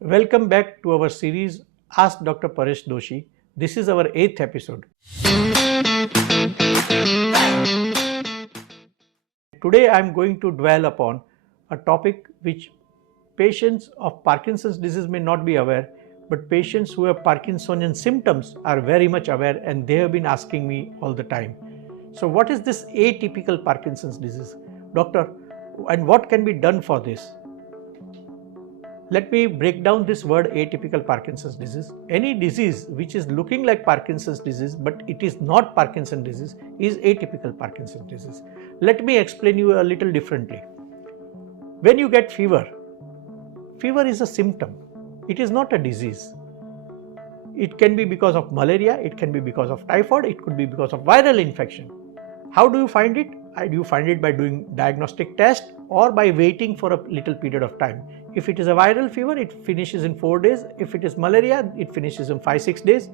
Welcome back to our series Ask Dr. Paresh Doshi. This is our 8th episode. Today I am going to dwell upon a topic which patients of Parkinson's disease may not be aware, but patients who have Parkinsonian symptoms are very much aware, and they have been asking me all the time. So what is this atypical Parkinson's disease? Doctor, and what can be done for this? Let me break down this word atypical Parkinson's disease. Any disease which is looking like Parkinson's disease but it is not Parkinson's disease is atypical Parkinson's disease. Let me explain you a little differently. When you get fever, fever is a symptom. It is not a disease. It can be because of malaria, it can be because of typhoid, it could be because of viral infection. How do you find it? You find it by doing diagnostic test or by waiting for a little period of time. If it is a viral fever, it finishes in 4 days. If it is malaria, it finishes in 5-6 days.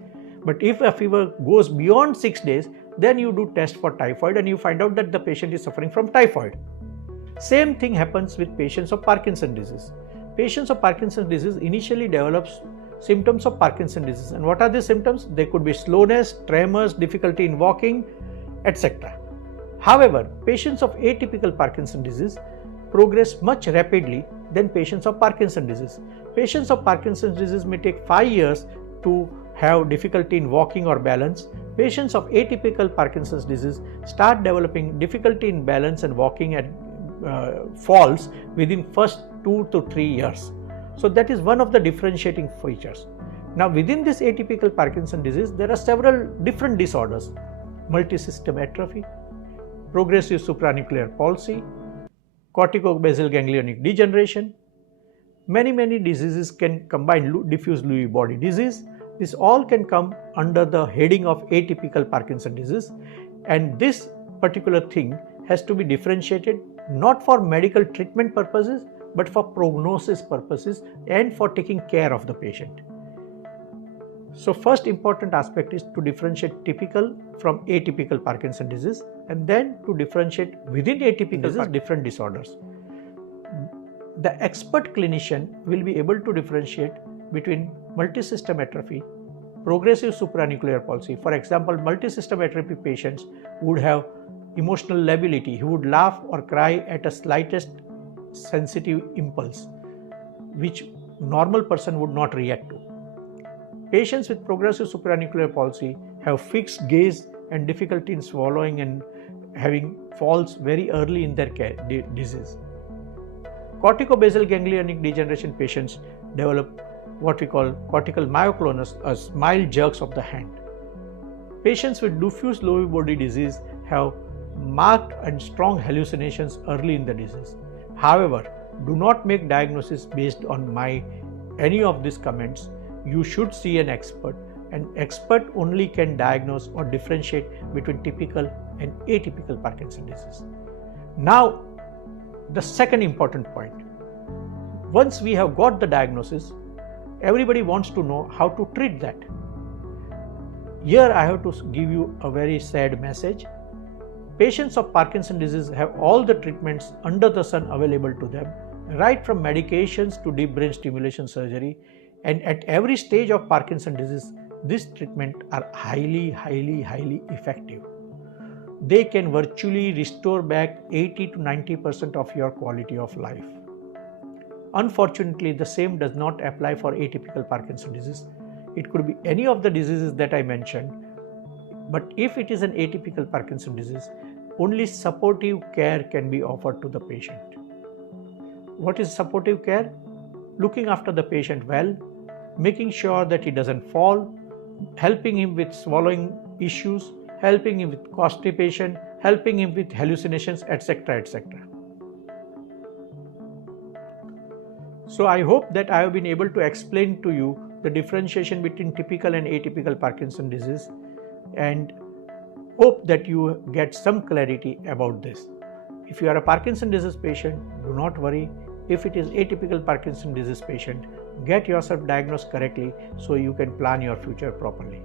But if a fever goes beyond 6 days, then you do test for typhoid and you find out that the patient is suffering from typhoid. Same thing happens with patients of Parkinson's disease. Patients of Parkinson's disease initially develops symptoms of Parkinson's disease. And what are the symptoms? They could be slowness, tremors, difficulty in walking, etc. However, patients of atypical Parkinson's disease progress much rapidly than patients of Parkinson's disease. Patients of Parkinson's disease may take 5 years to have difficulty in walking or balance. Patients of atypical Parkinson's disease start developing difficulty in balance and walking and falls within first 2 to 3 years. So that is one of the differentiating features. Now within this atypical Parkinson's disease, there are several different disorders: multisystem atrophy, progressive supranuclear palsy, corticobasal ganglionic degeneration. Many diseases can combine, diffuse Lewy body disease. This all can come under the heading of atypical Parkinson's disease, and this particular thing has to be differentiated not for medical treatment purposes but for prognosis purposes and for taking care of the patient. So first important aspect is to differentiate typical from atypical Parkinson's disease, and then to differentiate within atypical disease different disorders. The expert clinician will be able to differentiate between multisystem atrophy, progressive supranuclear palsy. For example, multisystem atrophy patients would have emotional lability. He would laugh or cry at a slightest sensitive impulse, which normal person would not react to. Patients with progressive supranuclear palsy have fixed gaze and difficulty in swallowing and having falls very early in their disease. Corticobasal ganglionic degeneration patients develop what we call cortical myoclonus, as mild jerks of the hand. Patients with diffuse Lewy body disease have marked and strong hallucinations early in the disease. However, do not make diagnosis based on any of these comments. You should see an expert. An expert only can diagnose or differentiate between typical and atypical Parkinson's disease. Now, the second important point. Once we have got the diagnosis, everybody wants to know how to treat that. Here I have to give you a very sad message. Patients of Parkinson's disease have all the treatments under the sun available to them, right from medications to deep brain stimulation surgery, and at every stage of Parkinson's disease, these treatments are highly effective. They can virtually restore back 80 to 90% of your quality of life. Unfortunately, the same does not apply for atypical Parkinson's disease. It could be any of the diseases that I mentioned, but if it is an atypical Parkinson's disease, only supportive care can be offered to the patient. What is supportive care? Looking after the patient well, making sure that he doesn't fall, helping him with swallowing issues, helping him with constipation, helping him with hallucinations, etc. etc. So I hope that I have been able to explain to you the differentiation between typical and atypical Parkinson's disease, and hope that you get some clarity about this. If you are a Parkinson's disease patient, do not worry. If it is atypical Parkinson's disease patient, get yourself diagnosed correctly so you can plan your future properly.